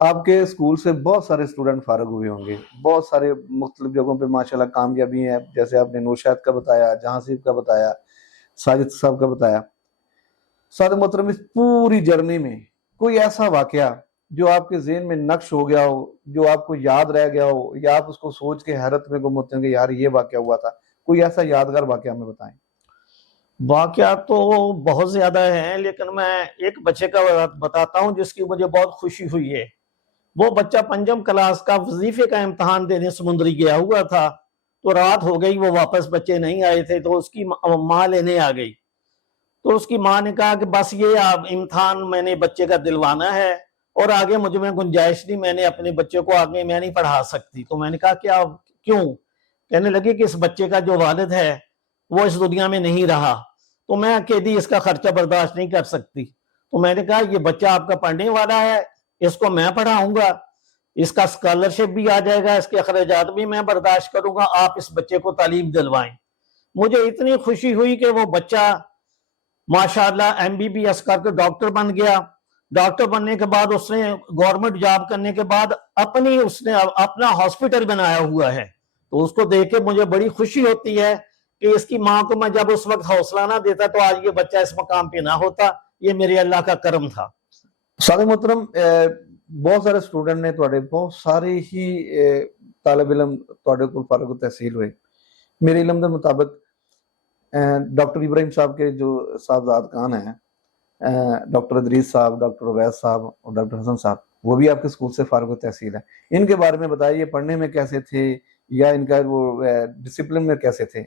آپ کے اسکول سے بہت سارے اسٹوڈنٹ فارغ ہوئے ہوں گے, بہت سارے مختلف جگہوں پہ ماشاءاللہ کامیابی ہیں, جیسے آپ نے نوشاد کا بتایا, جہانسیب کا بتایا, ساجد صاحب کا بتایا. سعادت محترم, اس پوری جرنی میں کوئی ایسا واقعہ جو آپ کے ذہن میں نقش ہو گیا ہو, جو آپ کو یاد رہ گیا ہو, یا آپ اس کو سوچ کے حیرت میں گم ہوتے ہیں کہ یار یہ واقعہ ہوا تھا, کوئی ایسا یادگار واقعہ ہمیں بتائیں. واقعات تو بہت زیادہ ہیں, لیکن میں ایک بچے کا بتاتا ہوں جس کی مجھے بہت خوشی ہوئی ہے. وہ بچہ پنجم کلاس کا وظیفے کا امتحان دینے سمندری گیا ہوا تھا, تو رات ہو گئی, وہ واپس بچے نہیں آئے تھے, تو اس کی ماں لینے آ گئی. تو اس کی ماں نے کہا کہ بس یہ امتحان میں نے بچے کا دلوانا ہے اور آگے مجھ میں گنجائش نہیں, میں نے اپنے بچے کو آگے میں نہیں پڑھا سکتی. تو میں نے کہا کیا کیوں؟ کہنے لگے کہ اس بچے کا جو والد ہے وہ اس دنیا میں نہیں رہا, تو میں اکیلی اس کا خرچہ برداشت نہیں کر سکتی. تو میں نے کہا یہ بچہ آپ کا پڑھنے والا ہے, اس کو میں پڑھاؤں گا, اس کا اسکالرشپ بھی آ جائے گا, اس کے اخراجات بھی میں برداشت کروں گا, آپ اس بچے کو تعلیم دلوائیں. مجھے اتنی خوشی ہوئی کہ وہ بچہ ماشاءاللہ MBBS کر کے ڈاکٹر بن گیا. ڈاکٹر بننے کے بعد اس نے گورنمنٹ جاب کرنے کے بعد اس نے اپنا ہاسپٹل بنایا ہوا ہے. تو اس کو دیکھ کے مجھے بڑی خوشی ہوتی ہے کہ اس کی ماں کو میں جب اس وقت حوصلہ نہ دیتا تو آج یہ بچہ اس مقام پہ نہ ہوتا. یہ میرے اللہ کا کرم تھا. سعادت محترم, بہت سارے اسٹوڈنٹ نے بہت سارے ہی طالب علم کو فارغ التحصیل ہوئے. میرے علم کے مطابق ڈاکٹر ابراہیم صاحب کے جو صاحبزاد کان ہیں, ڈاکٹر ادریس صاحب, ڈاکٹر عویس صاحب اور ڈاکٹر حسن صاحب, وہ بھی آپ کے اسکول سے فارغ التحصیل ہیں. ان کے بارے میں بتائیے, پڑھنے میں کیسے تھے یا ان کا وہ ڈسپلن میں کیسے تھے؟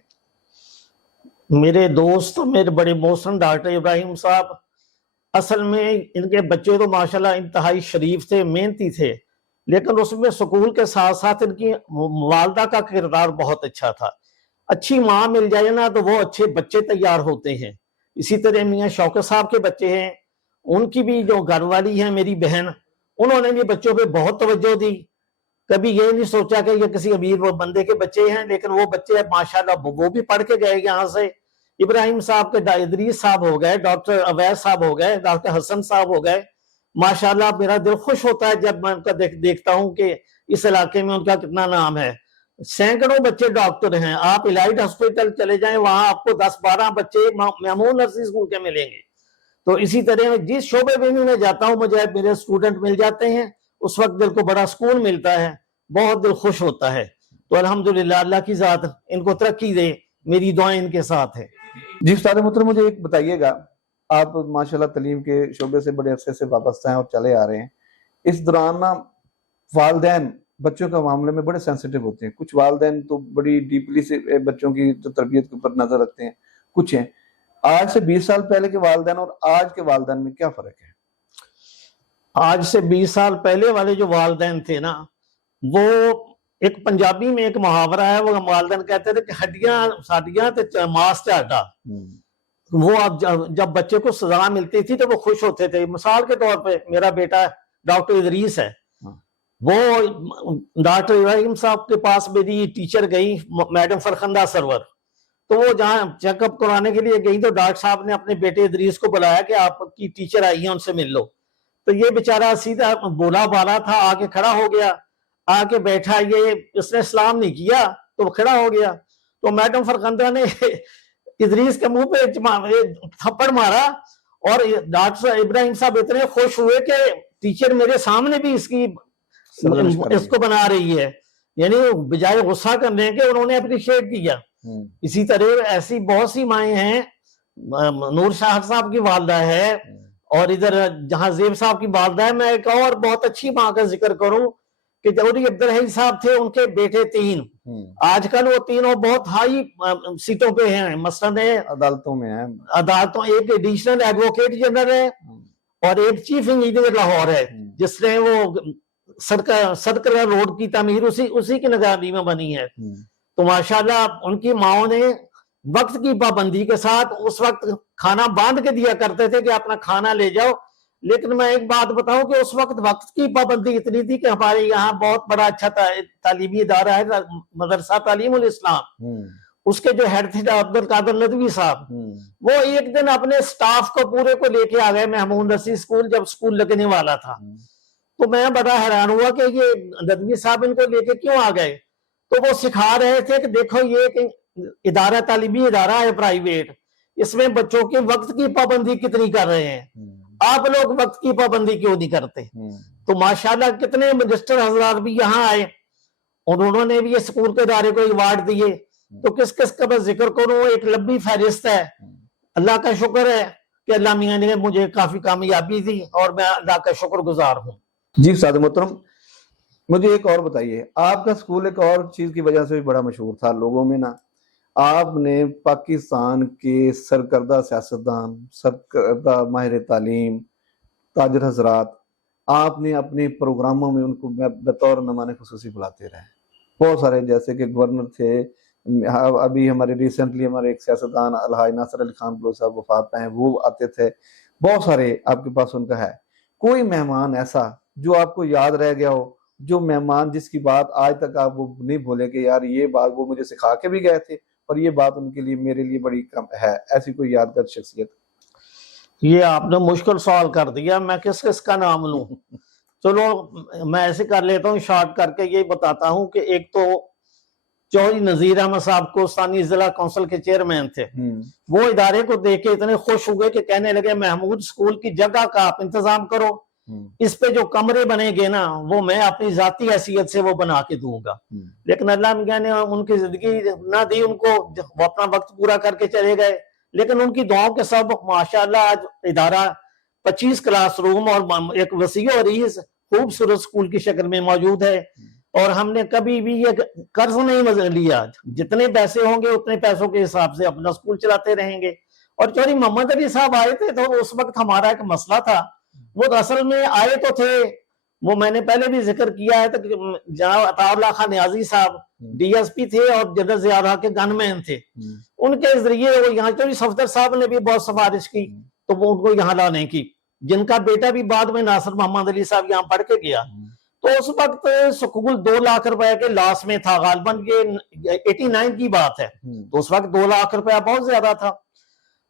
میرے دوست, میرے بڑے محسن ڈاکٹر ابراہیم صاحب, اصل میں ان کے بچے تو ماشاءاللہ انتہائی شریف تھے, محنتی تھے, لیکن اس میں سکول کے ساتھ ساتھ ان کی والدہ کا کردار بہت اچھا تھا. اچھی ماں مل جائے نا تو وہ اچھے بچے تیار ہوتے ہیں. اسی طرح میاں شوکت صاحب کے بچے ہیں, ان کی بھی جو گھر والی ہے میری بہن, انہوں نے بھی بچوں پہ بہت توجہ دی. کبھی یہ نہیں سوچا کہ یہ کسی امیر بندے کے بچے ہیں, لیکن وہ بچے ماشاءاللہ وہ بھی پڑھ کے گئے یہاں سے. ابراہیم صاحب کے ادریس صاحب ہو گئے, ڈاکٹر عویس صاحب ہو گئے, ڈاکٹر حسن صاحب ہو گئے. ماشاءاللہ میرا دل خوش ہوتا ہے جب میں ان کا دیکھتا ہوں کہ اس علاقے میں ان کا کتنا نام ہے. سینکڑوں بچے ڈاکٹر ہیں. آپ الائٹ ہاسپٹل چلے جائیں, وہاں آپ کو 10-12 بچے محمود نرسری اسکول کے ملیں گے. تو اسی طرح جس شعبے میں میں جاتا ہوں مجھے میرے اسٹوڈنٹ مل جاتے ہیں, اس وقت دل کو بڑا سکون ملتا ہے, بہت دل خوش ہوتا ہے. تو الحمدللہ اللہ کی ذات ان کو ترقی دے, میری دعائیں ان کے ساتھ ہیں. جی سعادت محترم, مجھے ایک بتائیے گا, آپ ماشاءاللہ تعلیم کے شعبے سے بڑے عرصے سے وابستہ ہیں اور چلے آ رہے ہیں. اس دوران نا والدین بچوں کے معاملے میں بڑے سینسیٹیو ہوتے ہیں. کچھ والدین تو بڑی ڈیپلی سے بچوں کی تربیت کے اوپر نظر رکھتے ہیں, کچھ ہیں. آج سے 20 سال پہلے کے والدین اور آج کے والدین میں کیا فرق ہے؟ آج سے 20 سال پہلے والے جو والدین تھے نا, وہ ایک پنجابی میں ایک محاورہ ہے, وہ والدین کہتے تھے کہ ہڈیاں تے ماس تے ہڈا. وہ جب بچے کو سزا ملتی تھی تو وہ خوش ہوتے تھے. مثال کے طور پہ میرا بیٹا ڈاکٹر ادریس ہے, وہ ڈاکٹر ابراہیم صاحب کے پاس میری ٹیچر گئی, میڈم فرخندہ سرور, تو وہ جہاں چیک اپ کرانے کے لیے گئی تو ڈاکٹر صاحب نے اپنے بیٹے ادریس کو بلایا کہ آپ کی ٹیچر آئی ہیں, ان سے مل لو. تو یہ بیچارہ سیدھا بولا بالا تھا, آ کے کھڑا ہو گیا, آ کے بیٹھا, یہ اس نے سلام نہیں کیا تو وہ کھڑا ہو گیا. تو میڈم فرخندہ نے ادریس کے منہ پہ تھپڑ مارا, اور ڈاکٹر ابراہیم صاحب اتنے خوش ہوئے کہ ٹیچر میرے سامنے بھی اس کو بنا رہی ہے, یعنی بجائے غصہ کرنے کے انہوں نے اپریشیٹ کیا. اسی طرح ایسی بہت سی مائیں ہیں, نور شاہ صاحب کی والدہ ہے, اور ادھر جہاں زیب صاحب کی والدہ ہے. میں ایک اور بہت اچھی ماں کا ذکر کروں کہ جوہری عبدالحی صاحب تھے, ان کے بیٹے 3, آج کل وہ تینوں بہت ہائی سیٹوں پہ ہیں, مثلاً عدالتوں میں ہیں, ایک ایڈیشنل ایڈوکیٹ جنرل ہے اور ایک چیف انجینئر لاہور ہے, جس نے وہ سرکلر روڈ کی تعمیر اسی کی نگرانی میں بنی ہے. تو ماشاءاللہ ان کی ماؤں نے وقت کی پابندی کے ساتھ, اس وقت کھانا باندھ کے دیا کرتے تھے کہ اپنا کھانا لے جاؤ. لیکن میں ایک بات بتاؤں کہ اس وقت وقت کی پابندی اتنی تھی کہ ہمارے یہاں بہت بڑا اچھا تعلیمی ادارہ ہے, مدرسہ تعلیم الاسلام, اس کے جو ہیڈ تھے عبد القادر ندوی صاحب, وہ ایک دن اپنے سٹاف کو پورے کو لے کے آ گئے محمود نرسری اسکول جب اسکول لگنے والا تھا. تو میں بڑا حیران ہوا کہ یہ ندوی صاحب ان کو لے کے کیوں آ گئے. تو وہ سکھا رہے تھے کہ دیکھو یہ ایک ادارہ تعلیمی ادارہ ہے پرائیویٹ, اس میں بچوں کے وقت کی پابندی کتنی کر رہے ہیں, آپ لوگ وقت کی پابندی کیوں نہیں کرتے. تو ماشاءاللہ کتنے منسٹر حضرات بھی یہاں آئے, اور انہوں نے بھی یہ اسکول کے ادارے کو ایوارڈ دیے. تو کس کس کا میں ذکر کروں, ایک لمبی فہرست ہے. اللہ کا شکر ہے کہ اللہ میاں نے مجھے کافی کامیابی دی اور میں اللہ کا شکر گزار ہوں. جی استاد محترم, مجھے ایک اور بتائیے, آپ کا اسکول ایک اور چیز کی وجہ سے بھی بڑا مشہور تھا لوگوں میں نا, آپ نے پاکستان کے سرکردہ سیاستدان, سرکردہ ماہر تعلیم, تاجر حضرات, آپ نے اپنے پروگراموں میں ان کو بطور مہمان خصوصی بلاتے رہے. بہت سارے, جیسے کہ گورنر تھے, ابھی ہمارے ریسنٹلی ہمارے ایک سیاستدان الحاج ناصر علی خان بلوچ صاحب وفات پائے ہیں, وہ آتے تھے. بہت سارے آپ کے پاس ان کا ہے. کوئی مہمان ایسا جو آپ کو یاد رہ گیا ہو, جو مہمان جس کی بات آج تک آپ وہ نہیں بھولے کہ یار یہ بات وہ مجھے سکھا کے بھی گئے تھے اور یہ بات ان کے لیے میرے لیے بڑی کم ہے, ایسی کوئی یادگار شخصیت؟ یہ آپ نے مشکل سوال کر دیا, میں کس کس کا نام لوں. چلو میں ایسے کر لیتا ہوں, شارٹ کر کے یہ بتاتا ہوں کہ ایک تو چودھری نذیر احمد صاحب کوستانی ضلع کونسل کے چیئرمین تھے. وہ ادارے کو دیکھ کے اتنے خوش ہوئے کہ کہنے لگے محمود اسکول کی جگہ کا آپ انتظام کرو, اس پہ جو کمرے بنے گے نا وہ میں اپنی ذاتی حیثیت سے وہ بنا کے دوں گا. لیکن اللہ میاں نے ان کی زندگی نہ دی ان کو, وہ اپنا وقت پورا کر کے چلے گئے. لیکن ان کی دعاؤں کے سبب ماشاءاللہ آج ادارہ 25 کلاس روم اور ایک وسیع و عریض خوبصورت اسکول کی شکل میں موجود ہے. اور ہم نے کبھی بھی یہ قرض نہیں لیا, جتنے پیسے ہوں گے اتنے پیسوں کے حساب سے اپنا اسکول چلاتے رہیں گے. اور چودھری محمد علی صاحب آئے تھے تو اس وقت ہمارا ایک مسئلہ تھا, وہ اصل میں آئے تو تھے, وہ میں نے پہلے بھی ذکر کیا ہے, تو جناب عطا اللہ خان نیازی صاحب ڈی ایس پی تھے اور جنرل ضیاء الحق کے گن مین تھے. ان کے ذریعے وہ یہاں چودھری صفدر صاحب نے بھی بہت سفارش کی تو وہ ان کو یہاں لانے کی, جن کا بیٹا بھی بعد میں ناصر محمد علی صاحب یہاں پڑھ کے گیا. تو اس وقت سکول 2 لاکھ روپے کے لاس میں تھا, غالباً یہ 89 کی بات ہے, تو اس وقت 2 لاکھ روپیہ بہت زیادہ تھا.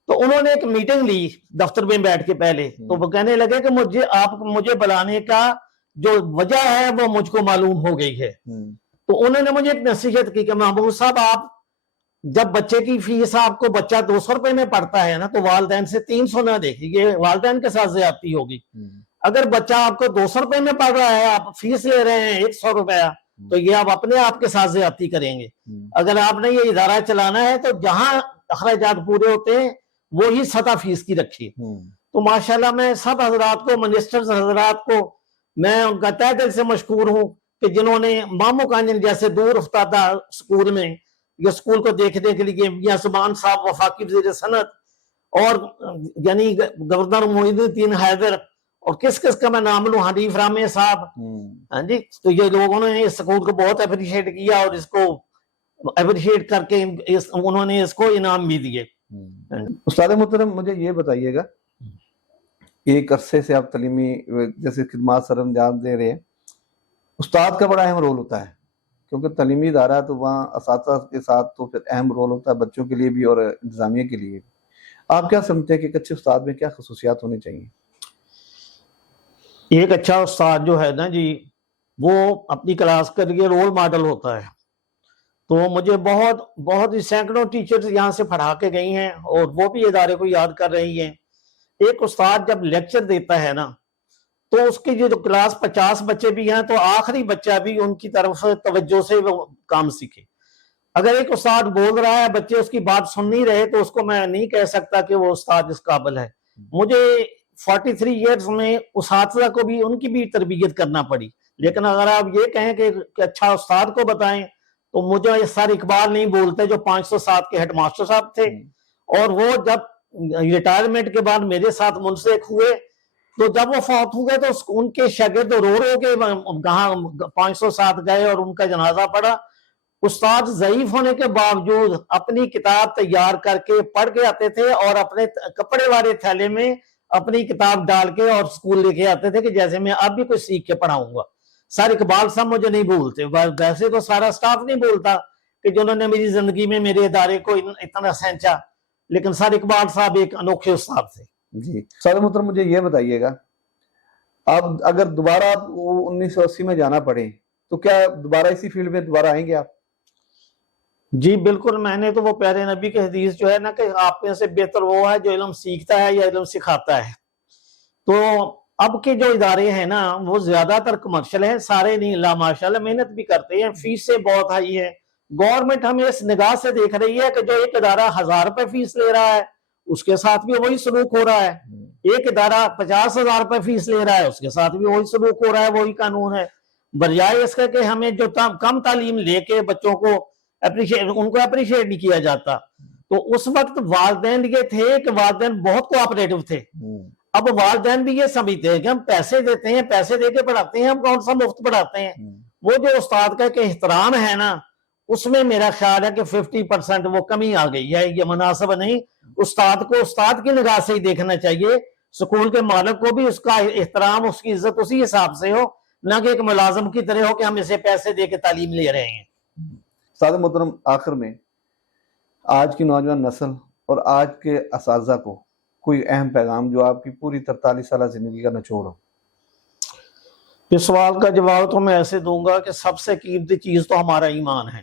تو انہوں نے ایک میٹنگ لی دفتر میں بیٹھ کے پہلے, تو وہ کہنے لگے کہ مجھے بلانے کا جو وجہ ہے وہ مجھ کو معلوم ہو گئی ہے. تو انہوں نے مجھے ایک نصیحت کی کہ محمود صاحب, آپ جب بچے کی فیس آپ کو بچہ 200 روپے میں پڑھتا ہے نا, تو والدین سے 300 نہ دیکھیے, یہ والدین کے ساتھ زیادتی ہوگی. اگر بچہ آپ کو 200 روپے میں پڑھ رہا ہے, آپ فیس لے رہے ہیں 100 روپیہ, تو یہ آپ اپنے آپ کے ساتھ زیادتی کریں گے. اگر آپ نے یہ ادارہ چلانا ہے تو جہاں اخراجات پورے ہوتے ہیں وہی سطح فیس کی رکھیے. تو ماشاءاللہ میں سب حضرات کو, منسٹر حضرات کو میں ان کا تہ دل سے مشکور ہوں کہ جنہوں نے مامو کانجن جیسے دور افتادہ اسکول میں یہ اسکول کو دیکھنے کے لیے میاں زمان صاحب وفاقی وزیر صنعت اور یعنی گورنر معین الدین حیدر اور کس کس کا میں نام لوں, حنیف رامے صاحب, ہاں جی, تو یہ لوگوں نے اس اسکول کو بہت اپریشیٹ کیا اور اس کو اپریشیٹ کر کے انہوں نے اس کو انعام بھی دیے. استاد محترم مجھے یہ بتائیے گا, ایک عرصے سے آپ تعلیمی جیسے خدمات سر انجام دے رہے ہیں, استاد کا بڑا اہم رول ہوتا ہے, کیونکہ تعلیمی ادارہ ہے تو وہاں اساتذہ کے ساتھ تو پھر اہم رول ہوتا ہے بچوں کے لیے بھی اور انتظامیہ کے لیے بھی. آپ کیا سمجھتے ہیں کہ ایک اچھے استاد میں کیا خصوصیات ہونی چاہیے؟ ایک اچھا استاد جو ہے نا جی, وہ اپنی کلاس کے لیے رول ماڈل ہوتا ہے. تو مجھے بہت ہی سینکڑوں ٹیچرز یہاں سے پڑھا کے گئی ہیں اور وہ بھی ادارے کو یاد کر رہی ہیں. ایک استاد جب لیکچر دیتا ہے نا تو اس کی جو کلاس 50 بچے بھی ہیں تو آخری بچہ بھی ان کی طرف توجہ سے وہ کام سیکھے. اگر ایک استاد بول رہا ہے بچے اس کی بات سن نہیں رہے تو اس کو میں نہیں کہہ سکتا کہ وہ استاد اس قابل ہے. مجھے 43 ایئرز میں اساتذہ کو بھی ان کی بھی تربیت کرنا پڑی. لیکن اگر آپ یہ کہیں کہ اچھا استاد کو بتائیں تو مجھے سر اقبال نہیں بولتے جو 507 کے ہیڈ ماسٹر صاحب تھے, اور وہ جب ریٹائرمنٹ کے بعد میرے ساتھ منسلک ہوئے تو جب وہ فوت ہوئے تو ان کے شاگرد رو کے کہاں 507 گئے اور ان کا جنازہ پڑا. استاد ضعیف ہونے کے باوجود اپنی کتاب تیار کر کے پڑھ کے آتے تھے اور اپنے کپڑے والے تھیلے میں اپنی کتاب ڈال کے اور اسکول لے کے آتے تھے کہ جیسے میں اب بھی کوئی سیکھ کے پڑھاؤں گا. سر اقبال صاحب مجھے نہیں بھولتے, ویسے تو سارا سٹاف نہیں بولتا کہ جنہوں نے میری زندگی میں میرے ادارے کو اتنا سینچا, لیکن سر اقبال صاحب ایک انوکھے استاد تھے. جی استاد محترم مجھے یہ بتائیے گا, اب اگر دوبارہ آپ 1980 میں جانا پڑے تو کیا دوبارہ اسی فیلڈ میں دوبارہ آئیں گے آپ؟ جی بالکل، میں نے تو وہ پیارے نبی کی حدیث جو ہے نا کہ آپ میں سے بہتر وہ ہے جو علم سیکھتا ہے یا علم سکھاتا ہے. تو اب کے جو ادارے ہیں نا وہ زیادہ تر کمرشل ہیں، سارے نہیں، لا ماشاءاللہ محنت بھی کرتے ہیں، فیس سے بہت ہائی ہے. گورنمنٹ ہمیں اس نگاہ سے دیکھ رہی ہے کہ جو ایک ادارہ 1000 روپے فیس لے رہا ہے اس کے ساتھ بھی وہی سلوک ہو رہا ہے، ایک ادارہ 50,000 روپے فیس لے رہا ہے اس کے ساتھ بھی وہی سلوک ہو رہا ہے، وہی قانون ہے. بجائے اس کا کہ ہمیں جو کم تعلیم لے کے بچوں کو ان کو اپریشیٹ نہیں کیا جاتا. تو اس وقت والدین یہ تھے کہ والدین بہت کوآپریٹو تھے. اب والدین بھی یہ سمجھتے ہیں کہ ہم پیسے دیتے ہیں، پیسے دے کے پڑھاتے ہیں، ہم کون سا مفت پڑھاتے ہیں. وہ جو استاد کا کہ احترام ہے نا اس میں میرا خیال ہے کہ 50% وہ کمی آ گئی ہے. یہ مناسب نہیں. استاد کو استاد کی نگاہ سے ہی دیکھنا چاہیے، سکول کے مالک کو بھی اس کا احترام، اس کی عزت اسی حساب سے ہو، نہ کہ ایک ملازم کی طرح ہو کہ ہم اسے پیسے دے کے تعلیم لے رہے ہیں. استاد محترم، آخر میں آج کی نوجوان نسل اور آج کے اساتذہ کو کوئی اہم پیغام جو آپ کی پوری 43 سالہ زندگی کا نچوڑ ہو. اس سوال کا جواب تو میں ایسے دوں گا کہ سب سے قیمتی چیز تو ہمارا ایمان ہے.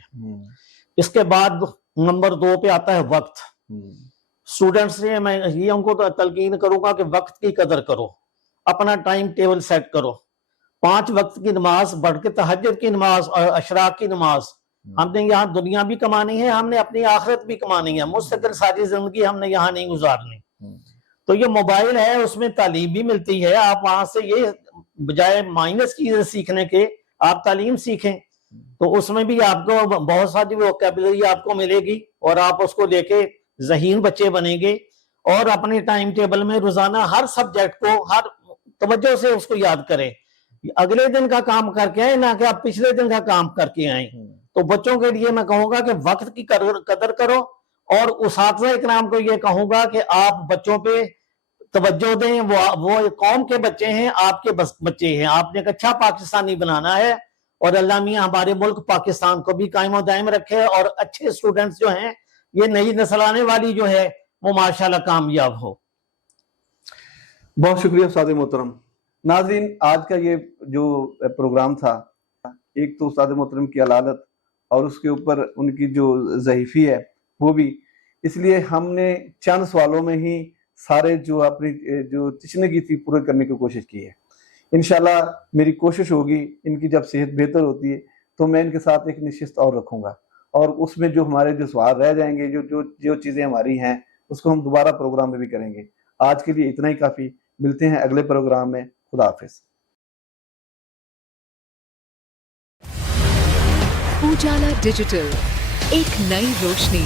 اس کے بعد نمبر 2 پہ آتا ہے وقت. اسٹوڈنٹس سے میں یہ ان کو تلقین کروں گا کہ وقت کی قدر کرو، اپنا ٹائم ٹیبل سیٹ کرو. 5 وقت کی نماز بڑھ کے تہجد کی نماز اور اشراق کی نماز. ہم نے یہاں دنیا بھی کمانی ہے، ہم نے اپنی آخرت بھی کمانی ہے، مستقل ساری زندگی ہم نے یہاں نہیں گزارنی. تو یہ موبائل ہے، اس میں تعلیم بھی ملتی ہے، آپ وہاں سے یہ بجائے مائنس چیزیں سیکھنے کے آپ تعلیم سیکھیں. تو اس میں بھی آپ کو بہت ساری ووکیبلری آپ کو ملے گی اور آپ اس کو لے کے ذہین بچے بنیں گے اور اپنے ٹائم ٹیبل میں روزانہ ہر سبجیکٹ کو ہر توجہ سے اس کو یاد کریں. اگلے دن کا کام کر کے آئیں، نہ کہ آپ پچھلے دن کا کام کر کے آئیں. تو بچوں کے لیے میں کہوں گا کہ وقت کی قدر کرو، اور اساتذہ اکرام کو یہ کہوں گا کہ آپ بچوں پہ توجہ دیں. وہ قوم کے بچے ہیں، آپ کے بچے ہیں. آپ نے ایک اچھا پاکستانی بنانا ہے، اور اللہ میاں ہمارے ملک پاکستان کو بھی قائم و دائم رکھے، اور اچھے اسٹوڈنٹس جو ہیں، یہ نئی نسل آنے والی جو ہے وہ ماشاءاللہ کامیاب ہو. بہت شکریہ استاد محترم. ناظرین، آج کا یہ جو پروگرام تھا، ایک تو استاد محترم کی علالت اور اس کے اوپر ان کی جو ضعیفی ہے وہ بھی، اس لیے ہم نے چند سوالوں میں ہی سارے جو اپنی جو تشنگی تھی پورے کرنے کی کوشش کی ہے. انشاءاللہ میری کوشش ہوگی ان کی جب صحت بہتر ہوتی ہے تو میں ان کے ساتھ ایک نشست اور رکھوں گا، اور اس میں جو ہمارے جو سوال رہ جائیں گے، جو چیزیں ہماری ہیں اس کو ہم دوبارہ پروگرام میں بھی کریں گے. آج کے لیے اتنا ہی کافی. ملتے ہیں اگلے پروگرام میں. خدا حافظ. اجالا ڈیجیٹل، ایک نئی روشنی.